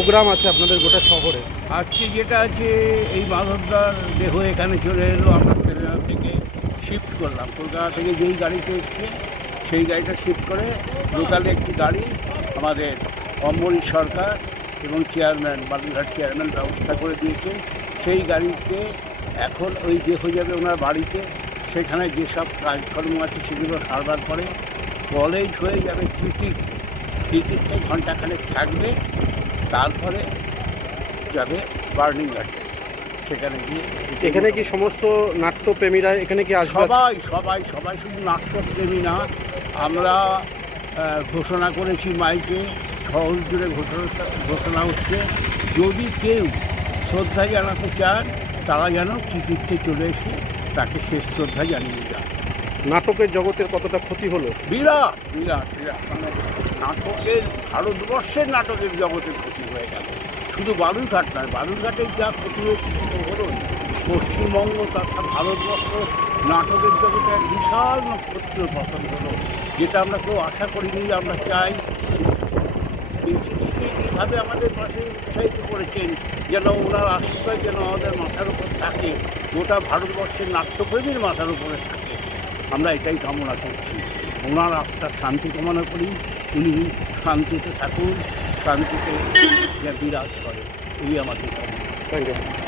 Programme আছে আপনাদের গোটা শহরে। আজকে যেটা আছে, এই মাধবদার দেহ এখানে চলে এলো, আমরা কেরালা থেকে শিফট করলাম। কলকাতা থেকে যেই গাড়িতে এসছে, সেই গাড়িটা শিফট করে লোকালে একটি গাড়ি আমাদের অম্বরীশ সরকার এবং চেয়ারম্যান বালুরঘাট চেয়ারম্যান ব্যবস্থা করে দিয়েছে। সেই গাড়িতে এখন ওই দেহ যাবে ওনার বাড়িতে। সেখানে যেসব কাজকর্ম আছে, সেগুলো সারবার পরে কলেজ হয়ে যাবে টিকিট টিকিটটা ঘন্টাখানেক থাকবে। তারপরে যাবে বার্নিং ঘাটে। সেখানে গিয়ে এখানে কি সমস্ত নাট্যপ্রেমীরা এখানে কি আসবে? সবাই সবাই সবাই শুধু নাট্যপ্রেমী না। আমরা ঘোষণা করেছি মাইকে শহর জুড়ে ঘোষণা ঘোষণা হচ্ছে যদি কেউ শ্রদ্ধা জানাতে চান তারা যেন টিকিটে চলে এসে তাকে শেষ শ্রদ্ধা জানিয়ে যান নাটকের জগতের কতটা ক্ষতি হলো? বিরাট বিরাট বিরাট। মানে নাটকের, ভারতবর্ষের নাটকের জগতে ক্ষতি হয়ে গেল। শুধু বালুরঘাট নয় বালুরঘাটের যা ক্ষতি হয়েছে হলো পশ্চিমবঙ্গ তথা ভারতবর্ষ নাটকের জগতে এক বিশাল নক্ষত্র পতন হলো, যেটা আমরা কেউ আশা করিনি আমরা চাই। এইভাবে আমাদের পাশে উৎসাহিত করেছেন যেন ওনার আশীর্বাদ যেন আমাদের মাথার উপর থাকে, গোটা ভারতবর্ষের নাট্যপ্রেমীর মাথার উপরে থাকে। আমরা এটাই কামনা করছি। ওনার আত্মার শান্তি কামনা করি, উনি শান্তিতে থাকুন, শান্তিতে বিরাজ করে এই আমাদের কামনা